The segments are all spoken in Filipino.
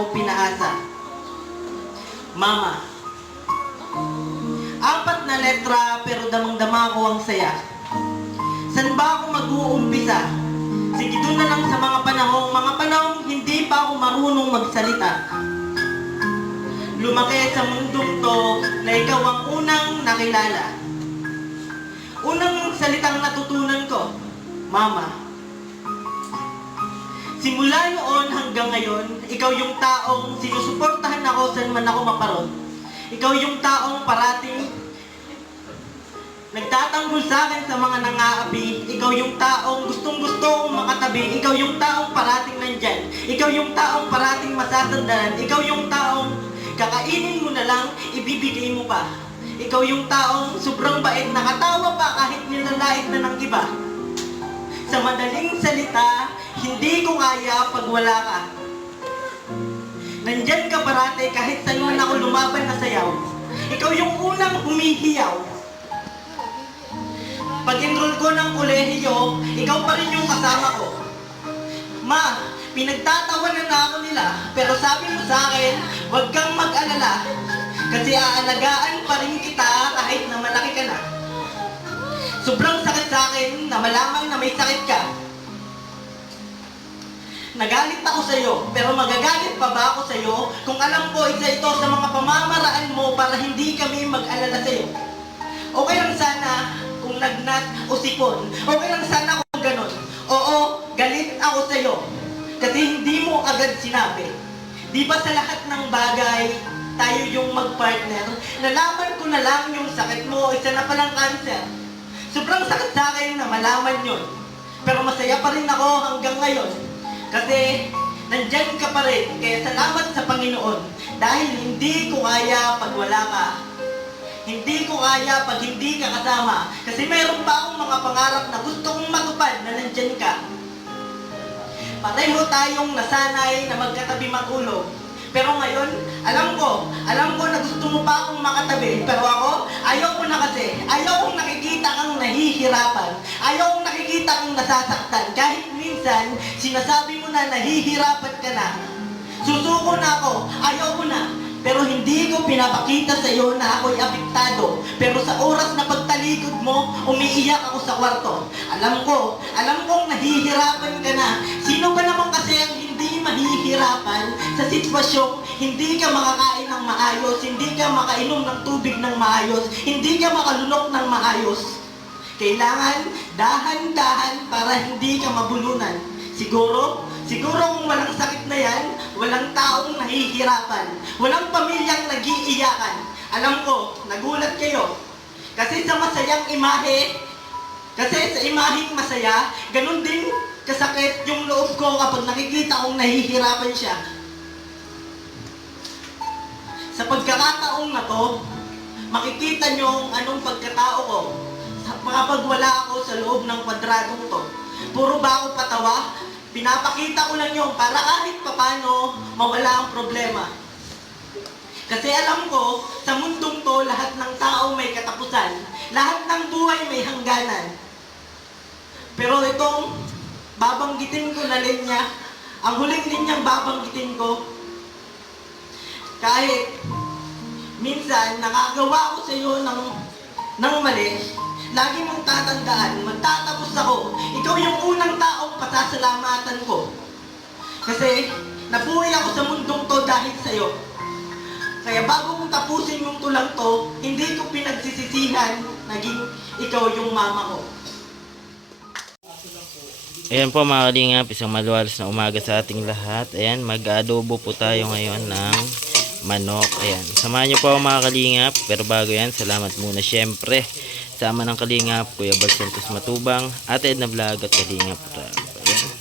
araw pinaasa. Mama. 4 na letra pero damang-dama ko ang saya. San ba ako mag-uumpisa? Sige doon na lang sa mga panahong hindi pa ako marunong magsalita. Lumaki sa mundong to na ikaw ang unang nakilala. Unang salitang natutunan ko, Mama. Simula noon hanggang ngayon, ikaw yung taong sinusuportahan ako saan man ako maparot. Ikaw yung taong parating nagtatanggol sa akin sa mga nangaapi. Ikaw yung taong gustong-gusto kong makatabi. Ikaw yung taong parating nandyan. Ikaw yung taong parating masasandalan. Ikaw yung taong kakainin mo na lang, ibibigay mo pa. Ikaw yung taong sobrang bait, nakatawa pa kahit nilalait na ng iba. Sa madaling salita, hindi ko kaya pag wala ka. Nandyan ka parate kahit saan man ako lumaban na sayaw. Ikaw yung unang humihiyaw. Pag-enroll ko ng kolehiyo, ikaw pa rin yung kasama ko. Ma, pinagtatawanan na ako nila, pero sabi mo sa akin, huwag kang mag-alala. Kasi aalagaan pa rin kita kahit na malaki ka na. Sobrang sakit sa akin na malaman na may sakit ka. Nagalit ako sa'yo, pero magagalit pa ba ako sa'yo kung alam ko isa ito sa mga pamamaraan mo para hindi kami mag-alala sa'yo? Okay lang sana kung lagnat o sipon. Okay lang sana kung ganon. Oo, galit ako sa'yo. Kasi hindi mo agad sinabi. Di ba sa lahat ng bagay, tayo yung mag-partner? Nalaman ko na lang yung sakit mo, isa na palang cancer. Sobrang sakit sa akin na malaman yun. Pero masaya pa rin ako hanggang ngayon. Kasi nandyan ka pa rin. Kaya salamat sa Panginoon. Dahil hindi ko kaya pag wala ka. Hindi ko kaya pag hindi ka kasama. Kasi mayroon pa akong mga pangarap na gusto kong matupad na nandyan ka. Pareho tayong nasanay na magkatabi matulog. Pero ngayon, alam ko na gusto mo pa akong makatabi. Pero ako, ayaw ko na kasi. Ayaw kong nakikita kang nahihirapan. Ayaw kong nakikita kang nasasaktan. Kahit minsan, sinasabi mo na nahihirapan ka na. Susuko na ako. Ayaw ko na. Pero hindi ko pinapakita sa iyo na ako'y apektado. Pero sa oras na pagtalikod mo, umiiyak ako sa kwarto. Alam kong nahihirapan ka na. Sino ba naman kasi ang hindi mahihirapan sa sitwasyong hindi ka makakain ng maayos, hindi ka makainom ng tubig ng maayos, hindi ka makalunok ng maayos? Kailangan dahan-dahan para hindi ka mabulunan. Siguro kung walang sakit na yan, walang taong nahihirapan, walang pamilyang nag-iiyakan. Alam ko, nagulat kayo. Kasi sa masayang imahe, kasi sa imaheng masaya, ganun din kasakit yung loob ko kapag nakikita kong nahihirapan siya. Sa pagkakataong na to, makikita nyo anong pagkatao ko. Kapag wala ako sa loob ng kwadradong to, puro ba ako patawa? Pinapakita ko lang yun para kahit papano mawala ang problema. Kasi alam ko, sa mundong to, lahat ng tao may katapusan. Lahat ng buhay may hangganan. Pero itong babanggitin ko na linya, ang huling linyang babanggitin ko, kahit minsan nakagawa ko sa iyo ng mali, lagi mong tatandaan, magtatapos ako. Ikaw yung unang taong pasasalamatan ko. Kasi nabuhay ako sa mundong to dahil sa'yo. Kaya bago kong tapusin yung tulang to, hindi ko pinagsisisihan naging ikaw yung mama ko. Ayan po mga kalingap, isang maluwalas na umaga sa ating lahat. Ayan, mag-adobo po tayo ngayon ng manok. Ayan, samahan niyo po mga kalingap. Pero bago yan, salamat muna syempre sama ng kalingap, Kuya Bal Santos Matubang, Ate Edna Vlog at kalingap po. Ayan.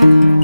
Kalingap.